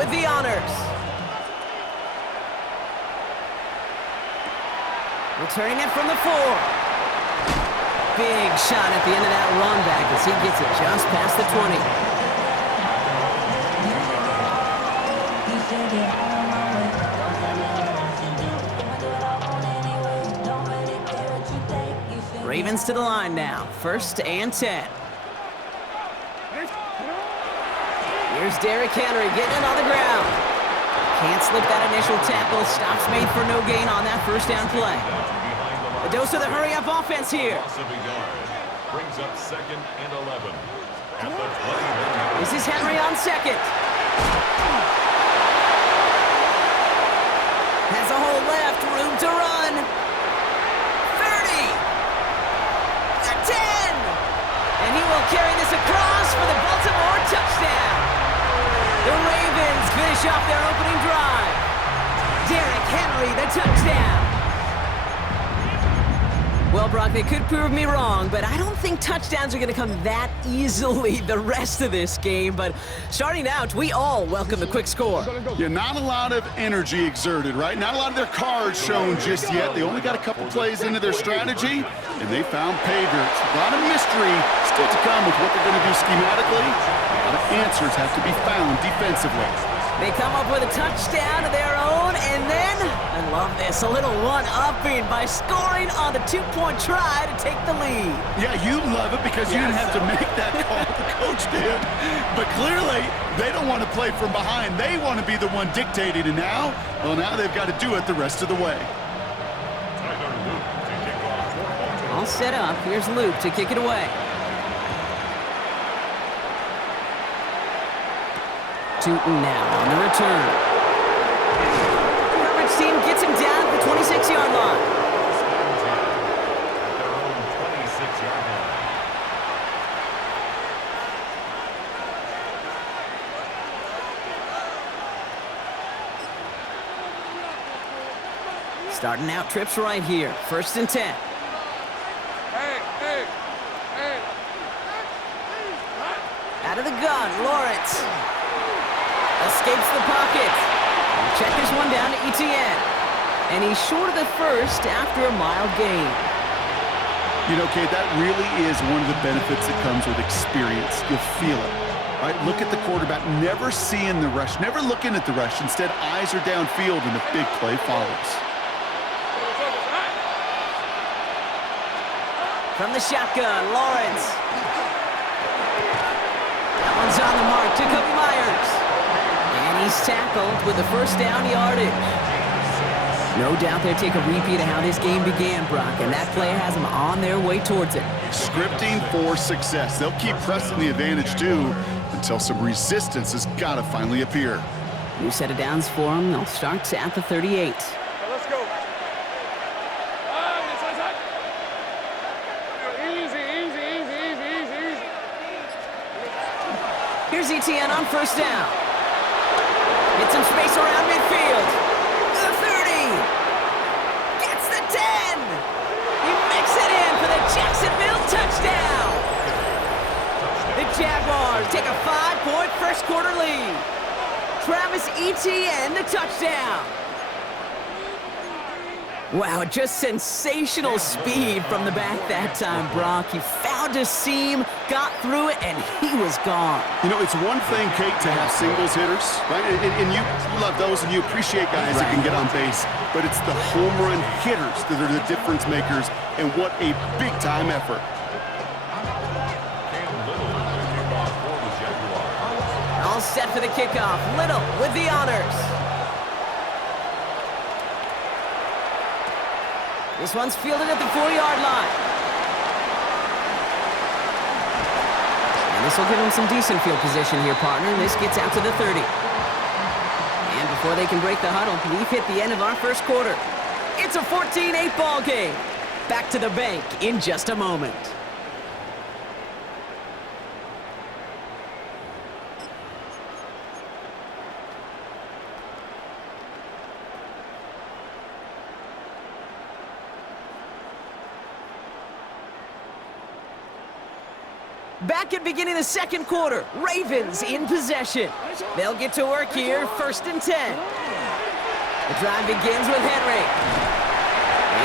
with the honors. Returning it from the 4. Big shot at the end of that run back as he gets it just past the 20. Ravens to the line now. 1st and 10. Here's Derrick Henry getting it on the ground. Can't slip that initial tackle. Stops made for no gain on that 1st down play. A dose of the hurry-up offense here. Brings up 2nd and 11. At the 20. This is Henry on 2nd. Has a hole left, room to run. 30. The 10. And he will carry this across for the Baltimore touchdown. The Ravens finish off their opening drive. Derrick Henry, the touchdown. Well, Brock, they could prove me wrong, but I don't think touchdowns are going to come that easily the rest of this game. But starting out, we all welcome the quick score. Yeah, not a lot of energy exerted, right? Not a lot of their cards shown just yet. They only got a couple plays into their strategy, and they found pay dirt. A lot of mystery still to come with what they're going to do schematically. A lot of answers have to be found defensively. They come up with a touchdown of their own, and then, I love this, a little one-upping by scoring on the 2-point try to take the lead. Yeah, you love it because you didn't have to make that call. The coach did. But clearly, they don't want to play from behind. They want to be the one dictating, and now they've got to do it the rest of the way. All set up. Here's Luke to kick it away. Tootin now on the return. Herbert's team gets him down at the 26-yard line. Their own 26-yard line. Starting out trips right here. 1st and 10. Out of the gun, Lawrence. Escapes the pocket. Check this one down to Etienne. And he's short of the 1st after a mild gain. You know, Kate, that really is one of the benefits that comes with experience. You'll feel it. Right? Look at the quarterback, never seeing the rush, never looking at the rush. Instead, eyes are downfield, and a big play follows. From the shotgun, Lawrence. That one's on the mark. Jacoby Myers. And he's tackled with the 1st down yardage. No doubt they'll take a repeat of how this game began, Brock, and that play has them on their way towards it. Scripting for success. They'll keep pressing the advantage, too, until some resistance has got to finally appear. New set of downs for them. They'll start at the 38. Let's go. Easy. Here's Etienne on 1st down. Get some space around midfield. The 30. Gets the 10. He makes it in for the Jacksonville touchdown. The Jaguars take a 5-point first-quarter lead. Travis Etienne, the touchdown. Wow, just sensational speed from the back that time, Brock. He found a seam, got through it, and he was gone. You know, it's one thing, Kate, to have singles hitters, right? And you love those, and you appreciate guys that can get on base. But it's the home run hitters that are the difference makers, and what a big-time effort. All set for the kickoff. Little with the honors. This one's fielded at the 4-yard line. And this will give them some decent field position here, partner. This gets out to the 30. And before they can break the huddle, we've hit the end of our first quarter. It's a 14-8 ball game. Back to the bank in just a moment. Back at beginning of the second quarter, Ravens in possession. They'll get to work here, 1st and 10. The drive begins with Henry.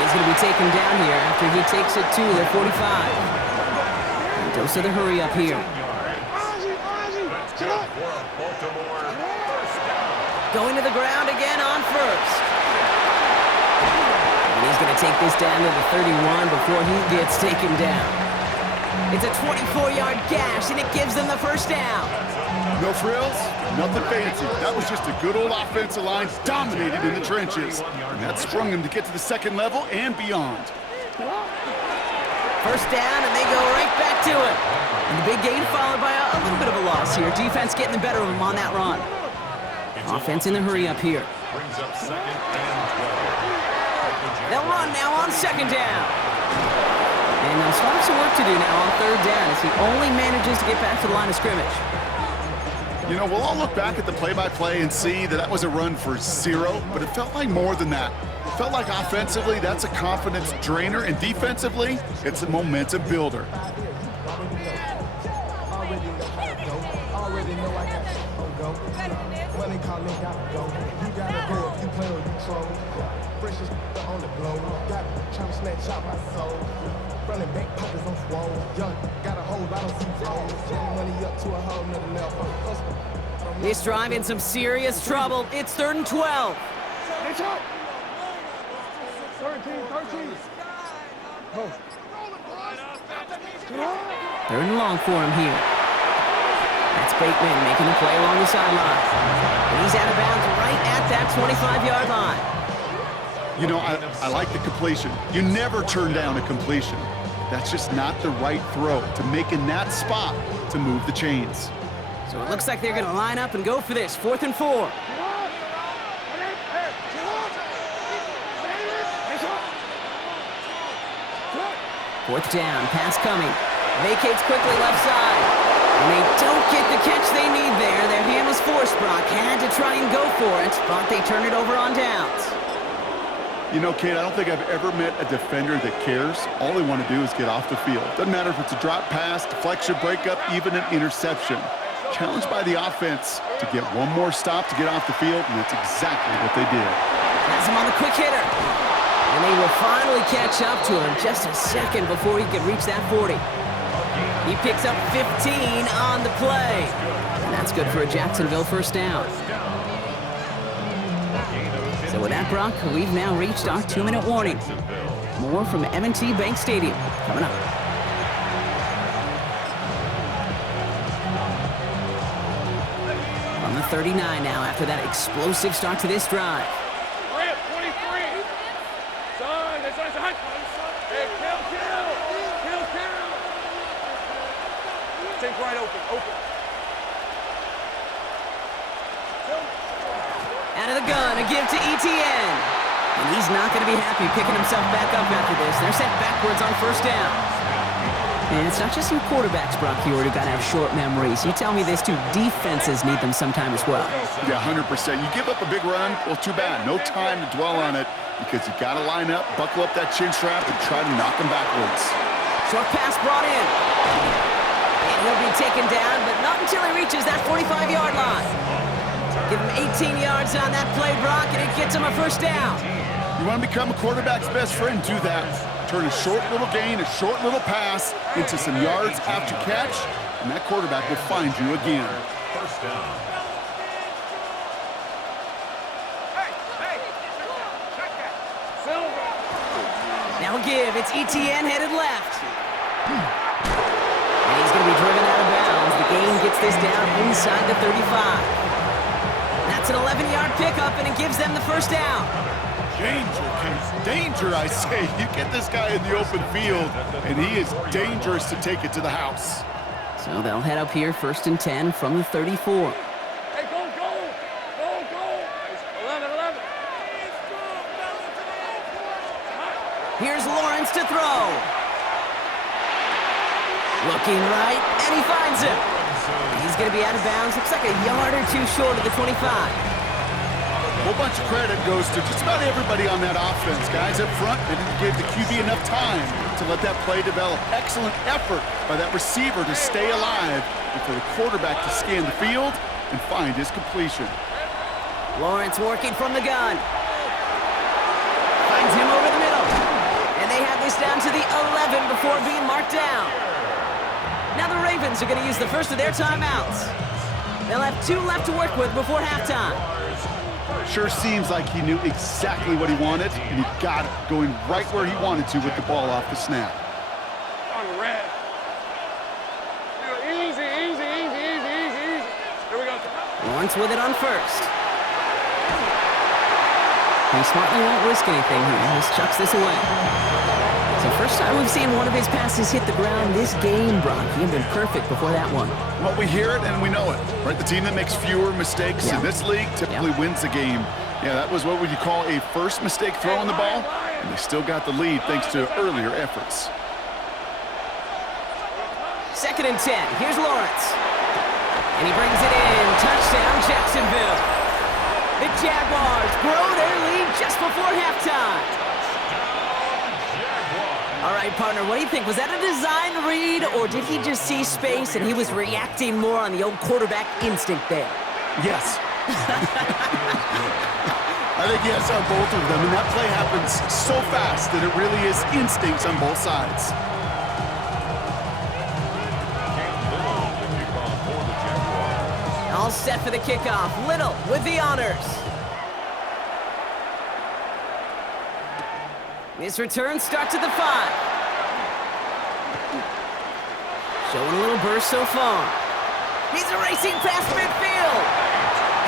He's going to be taken down here after he takes it to the 45. Dose of the hurry up here. Going to the ground again on 1st. And he's going to take this down to the 31 before he gets taken down. It's a 24-yard gash, and it gives them the 1st down. No frills, nothing fancy. That was just a good old offensive line dominated in the trenches. And that sprung them to get to the 2nd level and beyond. 1st down, and they go right back to it. And the big gain followed by a little bit of a loss here. Defense getting the better of them on that run. Offense in the hurry up here. Brings up 2nd and 12. They'll run now on 2nd down. And they'll start some work to do now on 3rd down as he only manages to get back to the line of scrimmage. You know, we'll all look back at the play-by-play and see that was a run for 0, but it felt like more than that. It felt like offensively, that's a confidence drainer, and defensively, it's a momentum builder. This drive in some serious trouble. It's 3rd and 12. 3rd and long for him here. That's Bateman making the play along the sideline. And he's out of bounds right at that 25-yard line. You know, I like the completion. You never turn down a completion. That's just not the right throw to make in that spot to move the chains. So it looks like they're going to line up and go for this. 4th and 4. 4th down, pass coming. Vacates quickly left side. And they don't get the catch they need there. Their hand was forced, Brock. Had to try and go for it, but they turn it over on downs. You know, Kate, I don't think I've ever met a defender that cares. All they want to do is get off the field. Doesn't matter if it's a drop pass, deflection, breakup, even an interception. Challenged by the offense to get one more stop to get off the field, and that's exactly what they did. Has him on the quick hitter. And they will finally catch up to him just a second before he can reach that 40. He picks up 15 on the play. And that's good for a Jacksonville 1st down. So with that, Brock, we've now reached our 2-minute warning. More from M&T Bank Stadium coming up. On the 39 now after that explosive start to this drive. Right open. Out of the gun, a give to Etienne. And he's not going to be happy picking himself back up after this. They're sent backwards on 1st down. And it's not just some quarterbacks, Brock, who got to have short memories. You tell me this too, defenses need them sometime as well. Yeah, 100%. You give up a big run, well, too bad. No time to dwell on it because you got to line up, buckle up that chin strap, and try to knock them backwards. Short pass brought in. And he'll be taken down, but not until he reaches that 45-yard line. Give him 18 yards on that play, Brock, and it gets him a 1st down. You want to become a quarterback's best friend, do that. Turn a short little gain, a short little pass into some yards after catch, and that quarterback will find you again. 1st down. Now give, it's Etienne headed left. And he's going to be driven out of bounds. The gain gets this down inside the 35. That's an 11-yard pickup, and it gives them the 1st down. Danger, Case. Danger, I say. You get this guy in the open field, and he is dangerous to take it to the house. So they'll head up here, 1st and 10 from the 34. Hey, go! 11. Here's Lawrence to throw. Looking right, and he finds him. He's going to be out of bounds. Looks like a yard or two short of the 25. A whole bunch of credit goes to just about everybody on that offense. Guys up front, they didn't give the QB enough time. to let that play develop. Excellent effort by that receiver to stay alive and for the quarterback to scan the field and find his completion. Lawrence working from the gun. Finds him over the middle. And they have this down to the 11 before being marked down. Now the Ravens are going to use the first of their timeouts. They'll have 2 left to work with before halftime. Sure seems like he knew exactly what he wanted, and he got it going right where he wanted to with the ball off the snap. On the red. Easy, easy, easy, easy, easy, easy. Here we go. Lawrence with it on first. He smartly won't risk anything here. Just chucks this away. It's the first time we've seen one of his passes hit the ground this game, Brock. He had been perfect before that one. Well, we hear it and we know it, right? The team that makes fewer mistakes in this league typically wins the game. Yeah, that was what would you call a first mistake throwing the ball, and they still got the lead thanks to earlier efforts. 2nd and 10. Here's Lawrence. And he brings it in. Touchdown, Jacksonville. The Jaguars grow their lead just before halftime. All right, partner, what do you think? Was that a design read, or did he just see space and he was reacting more on the old quarterback instinct there? Yes. I think yes on both of them, and that play happens so fast that it really is instincts on both sides. All set for the kickoff. Little with the honors. This return starts at the 5. Showing a little burst so far. He's racing past midfield.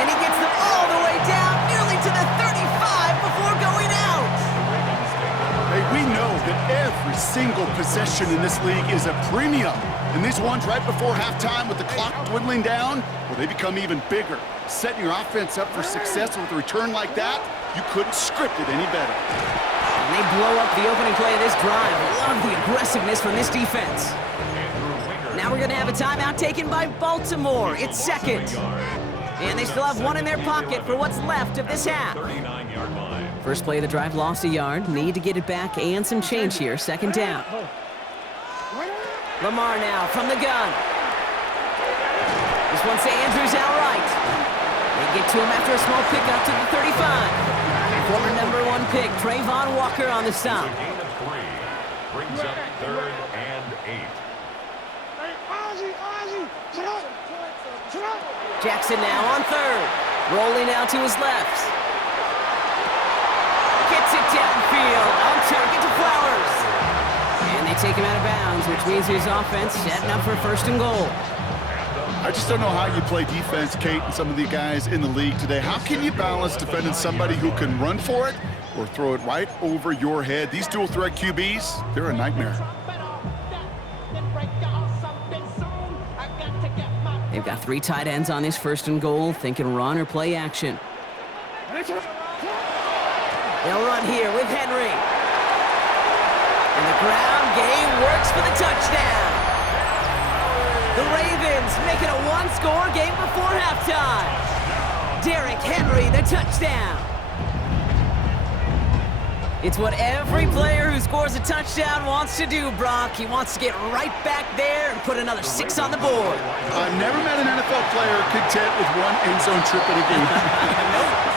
And he gets them all the way down, nearly to the 35 before going out. Hey, we know that every single possession in this league is a premium. And these ones right before halftime with the clock dwindling down, well, they become even bigger. Setting your offense up for success with a return like that, you couldn't script it any better. And they blow up the opening play of this drive. Love the aggressiveness from this defense. Now we're going to have a timeout taken by Baltimore. It's 2nd. And they still have 1 in their pocket for what's left of this half. First play of the drive lost a yard. Need to get it back and some change here. 2nd down. Lamar now from the gun. This one's to Andrews outright. They get to him after a small pickup to the 35. Former number 1 pick, Trayvon Walker on the stop. A gain of 3. Brings up 3rd and 8. Jackson now on 3rd. Rolling out to his left. Gets it downfield. On target to Flowers. And they take him out of bounds, which means his offense setting up for 1st and goal. I just don't know how you play defense, Kate, and some of the guys in the league today. How can you balance defending somebody who can run for it or throw it right over your head? These dual threat QBs, they're a nightmare. They've got 3 tight ends on this 1st and goal, thinking run or play action. They'll run here with Henry. And the ground game works for the touchdown. The Ravens make it a 1-score game before halftime. Derrick Henry, the touchdown. It's what every player who scores a touchdown wants to do, Brock. He wants to get right back there and put another 6 on the board. I've never met an NFL player content with 1 end zone trip in a game.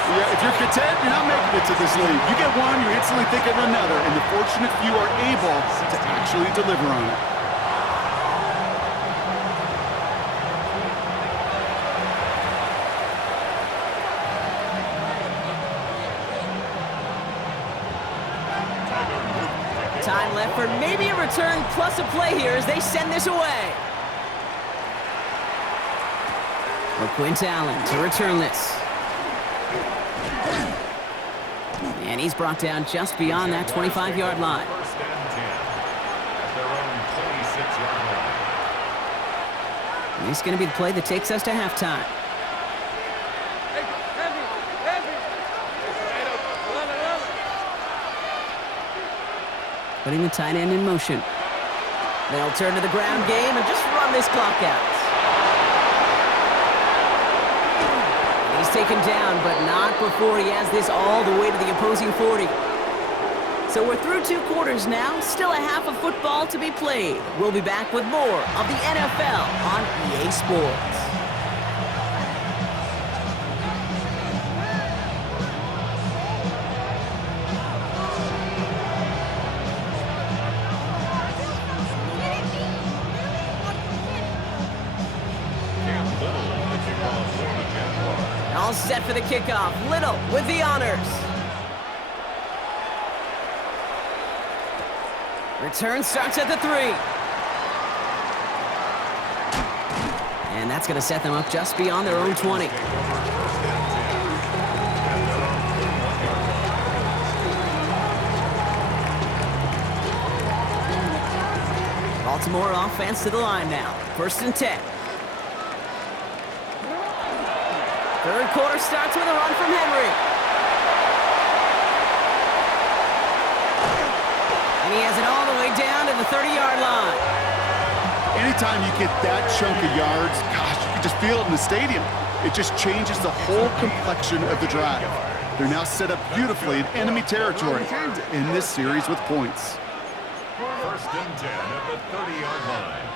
Yeah, if you're content, you're not making it to this league. You get 1, you're instantly thinking of another, and the fortunate few are able to actually deliver on it. Time left for maybe a return plus a play here as they send this away. Quint Allen to return this. And he's brought down just beyond that 25-yard line. 1st and 10 at their own 26-yard line. And this is going to be the play that takes us to halftime. Putting the tight end in motion. They'll turn to the ground game and just run this clock out. He's taken down, but not before he has this all the way to the opposing 40. So we're through 2 quarters now, still a half of football to be played. We'll be back with more of the NFL on EA Sports. All set for the kickoff. Little with the honors. Return starts at the 3. And that's going to set them up just beyond their own 20. Baltimore offense to the line now. 1st and 10. Third quarter starts with a run from Henry. And he has it all the way down to the 30-yard line. Anytime you get that chunk of yards, gosh, you can just feel it in the stadium. It just changes the whole complexion of the drive. They're now set up beautifully in enemy territory to end this series with points. 1st and 10 at the 30-yard line.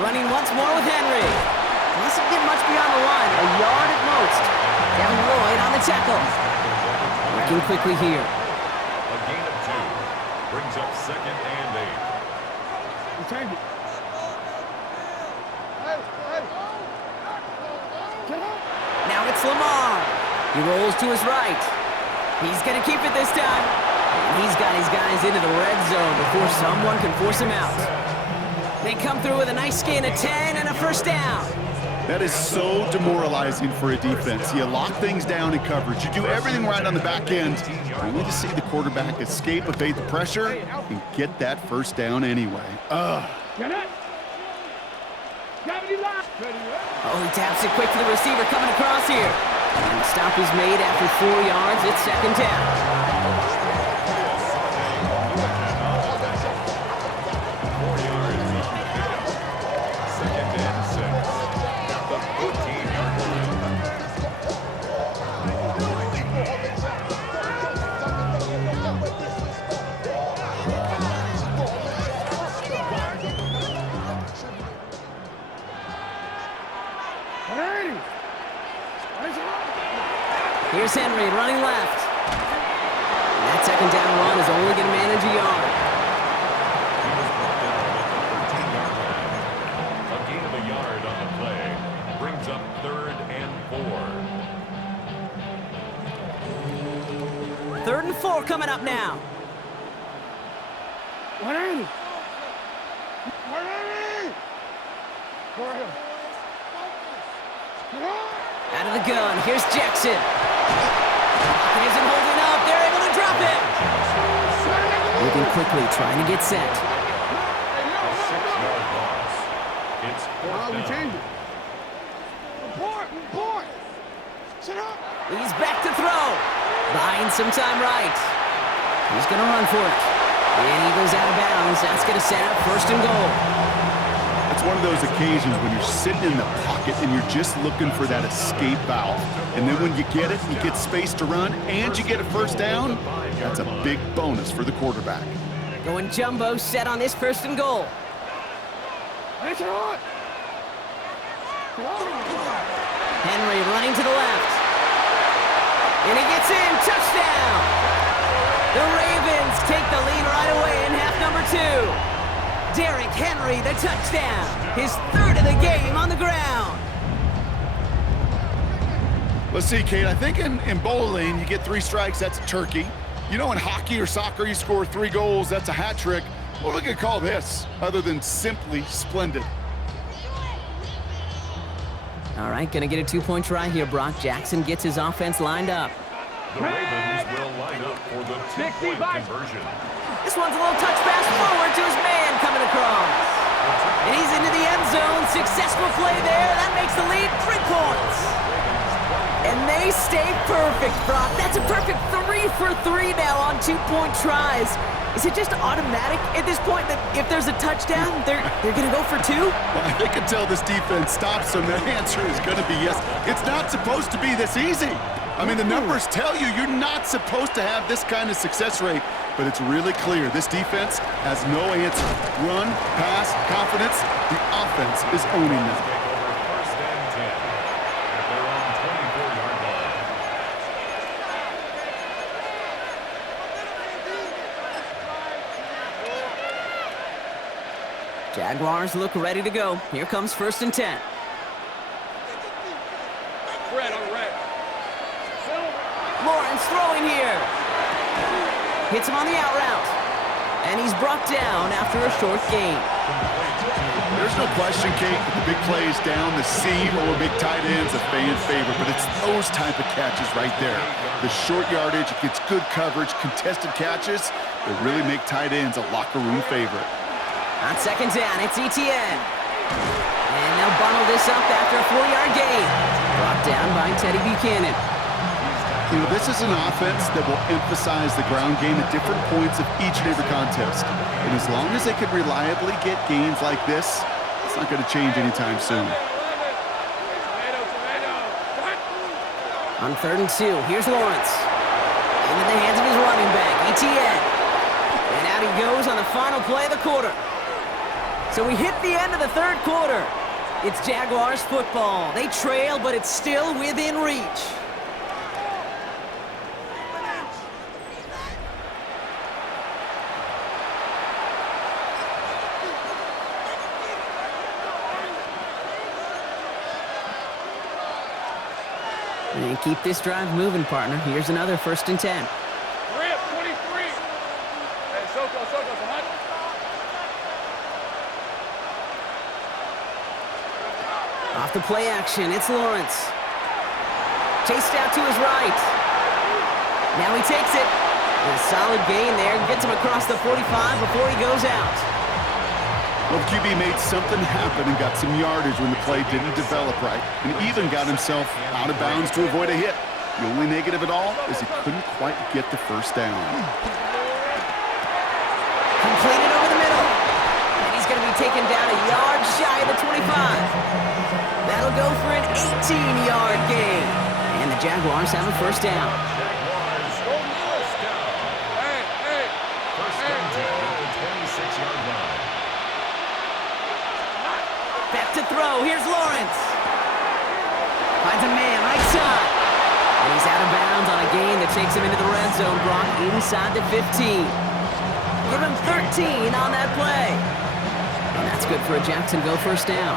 Running once more with Henry. Doesn't get much beyond the line, a yard at most. Devin Lloyd on the tackle. Working quickly here. A gain of 2. Brings up 2nd and 8. Now it's Lamar. He rolls to his right. He's going to keep it this time. And he's got his guys into the red zone before someone can force him out. They come through with a nice gain of 10 and a 1st down. That is so demoralizing for a defense. You lock things down in coverage. You do everything right on the back end, only to see the quarterback escape, evade the pressure, and get that 1st down anyway. Oh, he taps it quick to the receiver coming across here. And the stop is made after 4 yards. It's 2nd down. 4 yards on the pickup. 2nd and 6 at the 14-yard line. Here's Henry running left. And that 2nd down run is only going to manage a yard. He was brought down at the 13-yard line. A gain of a yard on the play brings up 3rd and 4. 3rd and 4 coming up now. Out of the gun, here's Jackson. Pocket isn't holding up, they're able to drop it. Moving quickly, trying to get set. A 6-yard loss. It's 4th down. He's back to throw. Buying some time right. He's going to run for it. And he goes out of bounds. That's going to set up 1st and goal. It's one of those occasions when you're sitting in the pocket and you're just looking for that escape valve. And then when you get it, you get space to run, and you get a 1st down, that's a big bonus for the quarterback. Going jumbo set on this 1st and goal. Henry running to the left. And he gets in. Touchdown! The Ravens take the lead right away in half number 2. Derrick Henry, the touchdown. His 3rd of the game on the ground. Let's see, Kate, I think in bowling, you get 3 strikes, that's a turkey. You know, in hockey or soccer, you score 3 goals, that's a hat trick. What are we going to call this, other than simply splendid? All right, going to get a 2-point try here. Brock Jackson gets his offense lined up. The Ravens will line up for the 2-point conversion. This one's a little touch pass forward to his man coming across. And he's into the end zone. Successful play there. That makes the lead 3 points. And they stay perfect, Brock. That's a perfect 3 for 3 now on 2-point tries. Is it just automatic at this point that if there's a touchdown, they're going to go for 2? Well, they can tell this defense stops them. Their answer is going to be yes. It's not supposed to be this easy. I mean, the numbers tell you you're not supposed to have this kind of success rate, but it's really clear this defense has no answer. Run, pass, confidence. The offense is owning them. First and 10 at their own 24-yard line. Jaguars look ready to go. Here comes 1st and 10. Red on red. Lawrence throwing here. Hits him on the out route. And he's brought down after a short gain. There's no question, Kate, that the big plays down the seam or big tight ends a fan favorite, but it's those type of catches right there. The short yardage, it gets good coverage, contested catches that really make tight ends a locker room favorite. On 2nd down, it's Etienne. And they'll bundle this up after a 4-yard gain. Brought down by Teddy Buchanan. You know, this is an offense that will emphasize the ground game at different points of each and every contest. And as long as they can reliably get gains like this, it's not going to change anytime soon. On 3rd and 2, here's Lawrence. Into the hands of his running back, Etienne. And out he goes on the final play of the quarter. So we hit the end of the 3rd quarter. It's Jaguars football. They trail, but it's still within reach. And keep this drive moving, partner. Here's another 1st and 10. Rip, 23. Hey, Soko, come on. Off the play action, it's Lawrence. Chased out to his right. Now he takes it. And a solid gain there. Gets him across the 45 before he goes out. Well, the QB made something happen and got some yardage when the play didn't develop right, and even got himself out of bounds to avoid a hit. The only negative at all is he couldn't quite get the 1st down. Completed over the middle. And he's going to be taken down a yard shy of the 25. That'll go for an 18-yard gain. And the Jaguars have a 1st down. Jaguars, first down. First and 10 at the 26-yard line. Back to throw. Here's Lawrence. Finds a man right side. And he's out of bounds on a gain that takes him into the red zone, Brock, inside the 15. Give him 13 on that play. And that's good for a Jacksonville 1st down.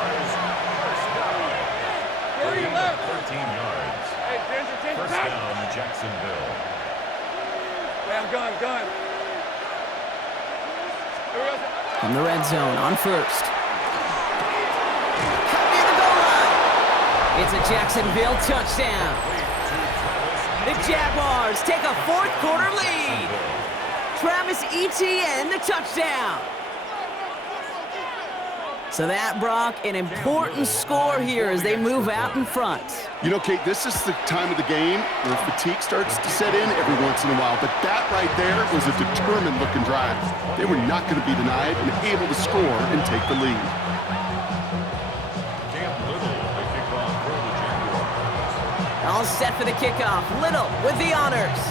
13 yards. Hey, Ginger, First down, Jacksonville. Hey, I'm gun. From the red zone on 1st. Cut near the goal line. It's a Jacksonville touchdown. The Jaguars take a 4th quarter lead. Travis Etienne, the touchdown. So that, Brock, an important score here as they move out in front. You know, Kate, this is the time of the game where fatigue starts to set in every once in a while, but that right there was a determined-looking drive. They were not going to be denied and able to score and take the lead. Cam Little, the kickoff for the Jaguars. All set for the kickoff. Little with the honors.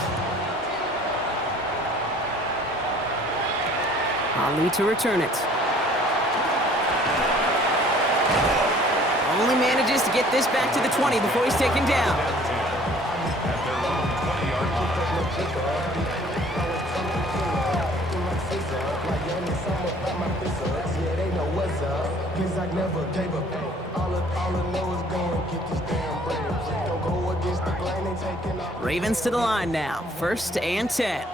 Ali to return it. Only manages to get this back to the 20 before he's taken down. At their own 20-yard line. Ravens to the line now. 1st and 10.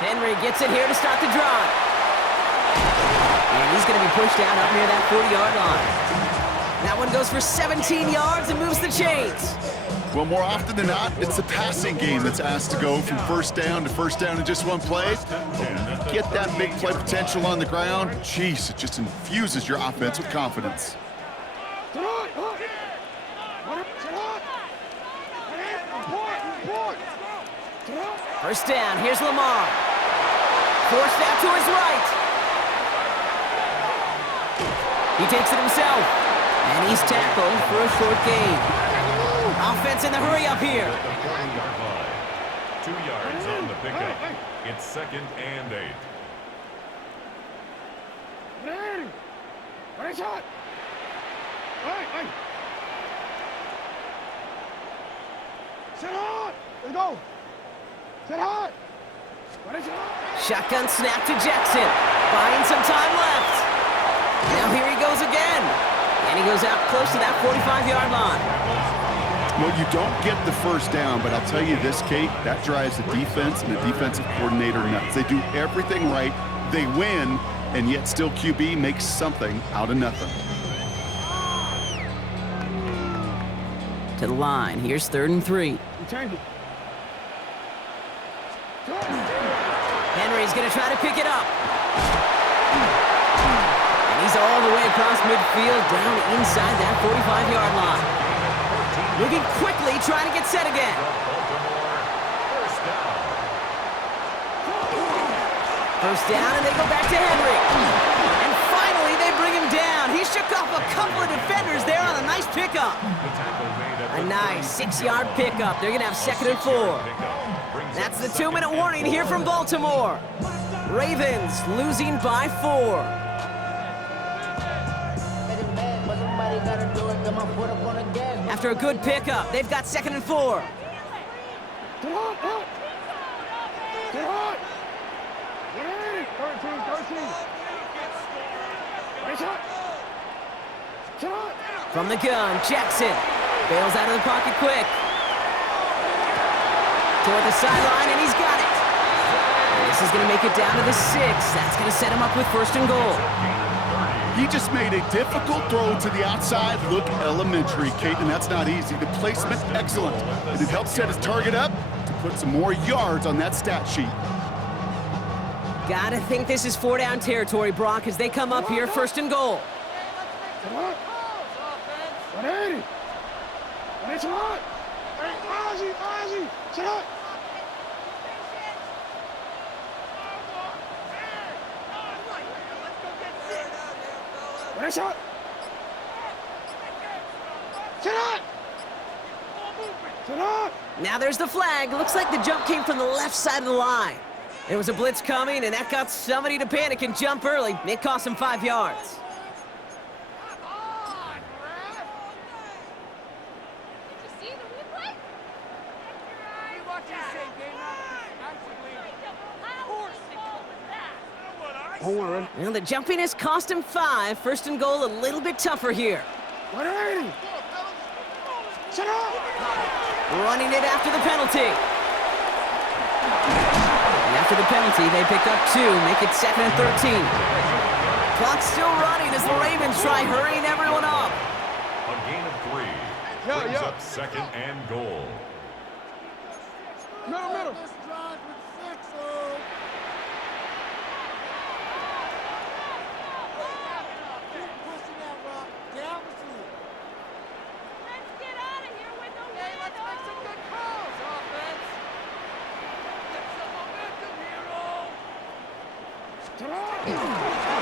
Henry gets it here to start the drive. And he's going to be pushed out up near that 40-yard line. That one goes for 17 yards and moves the chains. Well, more often than not, it's the passing game that's asked to go from 1st down to 1st down in just one play. But when you get that big play potential on the ground, geez, it just infuses your offense with confidence. First down, here's Lamar. Forced out to his right. He takes it himself. And he's tackled for a short gain. Offense in the hurry up here. 40-yard line. 2 yards on the pickup. It's 2nd and 8. Sit hard. Let's go. Sit hard. Shotgun snap to Jackson. Buying some time left. Now here he goes again. And he goes out close to that 45-yard line. Well, you don't get the first down, but I'll tell you this, Kate, that drives the defense and the defensive coordinator nuts. They do everything right. They win, and yet still QB makes something out of nothing. To the line. Here's 3rd and 3. Henry's going to try to pick it up. And he's all the way across midfield, down inside that 45-yard line. Moving quickly, trying to get set again. First down, and they go back to Henry. And finally, they bring him down. He shook off a couple of defenders there on a nice pickup. A nice 6-yard pickup. They're going to have 2nd and 4. That's the 2-minute warning here from Baltimore. Ravens losing by 4. After a good pickup, they've got 2nd and 4. Get hard. 13. From the gun, Jackson bails out of the pocket quick. Toward the sideline, and he's got it. And this is going to make it down to the 6. That's going to set him up with 1st and goal. He just made a difficult throw to the outside look elementary, Kate, and that's not easy. The placement, excellent. And it helps set his target up to put some more yards on that stat sheet. Gotta think this is 4-down territory, Brock, as they come up here, 1st and goal. Now there's the flag. Looks like the jump came from the left side of the line. There was a blitz coming, and that got somebody to panic and jump early. It cost him 5 yards. Well, the jumpiness cost him 5. 1st and goal, a little bit tougher here. Running it after the penalty. And after the penalty, they pick up 2, make it 2nd and 13. Clock's still running as the Ravens try hurrying everyone up. A gain of 3. Brings up 2nd and goal. Middle.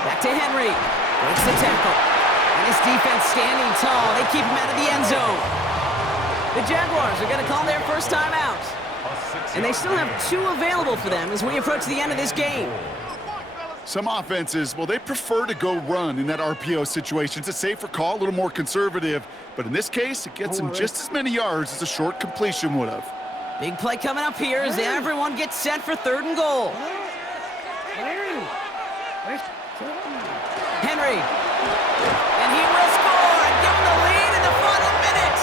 Back to Henry. Breaks the tackle. And his defense standing tall. They keep him out of the end zone. The Jaguars are going to call their first time out. And they still have 2 available for them as we approach the end of this game. Some offenses, well, they prefer to go run in that RPO situation. It's a safer call, a little more conservative. But in this case, it gets them just as many yards as a short completion would have. Big play coming up here as everyone gets set for 3rd and goal. Henry. And he will score and give him the lead in the final minute.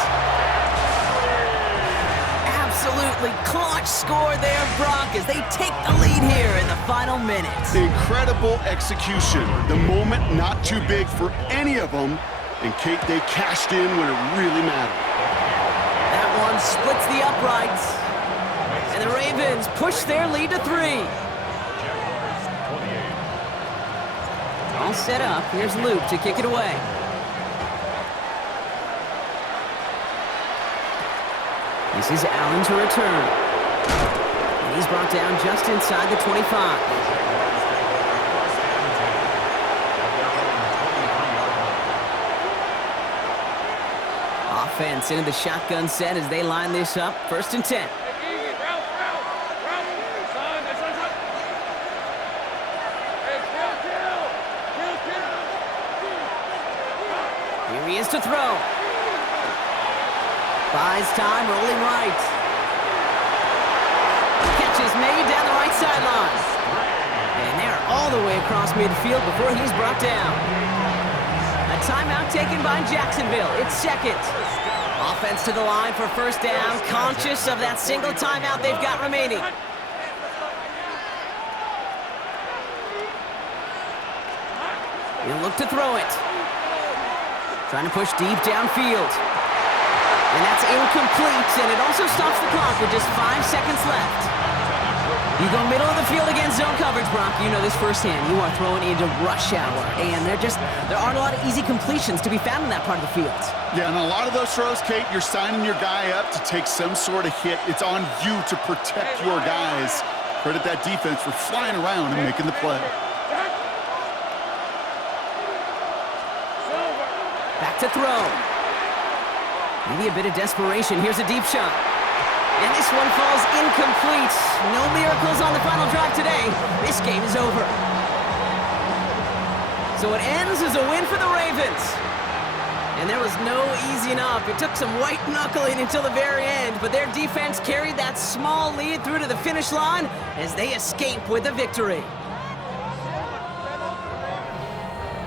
Absolutely clutch score there, Brock, as they take the lead here in the final minute. Incredible execution. The moment not too big for any of them. And Kate, they cashed in when it really mattered. That one splits the uprights. And the Ravens push their lead to 3. All set up. Here's Luke to kick it away. This is Allen to return. And he's brought down just inside the 25. Offense into the shotgun set as they line this up. 1st and 10. Here he is to throw. Buys time, rolling right. Catch is made down the right sideline. And they're all the way across midfield before he's brought down. A timeout taken by Jacksonville. It's 2nd. Offense to the line for 1st down, conscious of that single timeout they've got remaining. He'll look to throw it. Trying to push deep downfield. And that's incomplete, and it also stops the clock with just 5 seconds left. You go middle of the field against zone coverage, Brock. You know this firsthand. You are throwing into rush hour, and there aren't a lot of easy completions to be found in that part of the field. Yeah, and a lot of those throws, Kate, you're signing your guy up to take some sort of hit. It's on you to protect your guys. Credit that defense for flying around and making the play. Back to throw. Maybe a bit of desperation. Here's a deep shot. And this one falls incomplete. No miracles on the final drive today. This game is over. So it ends as a win for the Ravens. And there was no easing up. It took some white knuckling until the very end, but their defense carried that small lead through to the finish line as they escape with a victory.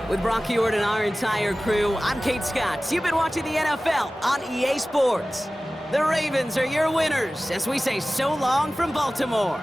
With Brock Huard and our entire crew, I'm Kate Scott. You've been watching the NFL on EA Sports. The Ravens are your winners as we say so long from Baltimore.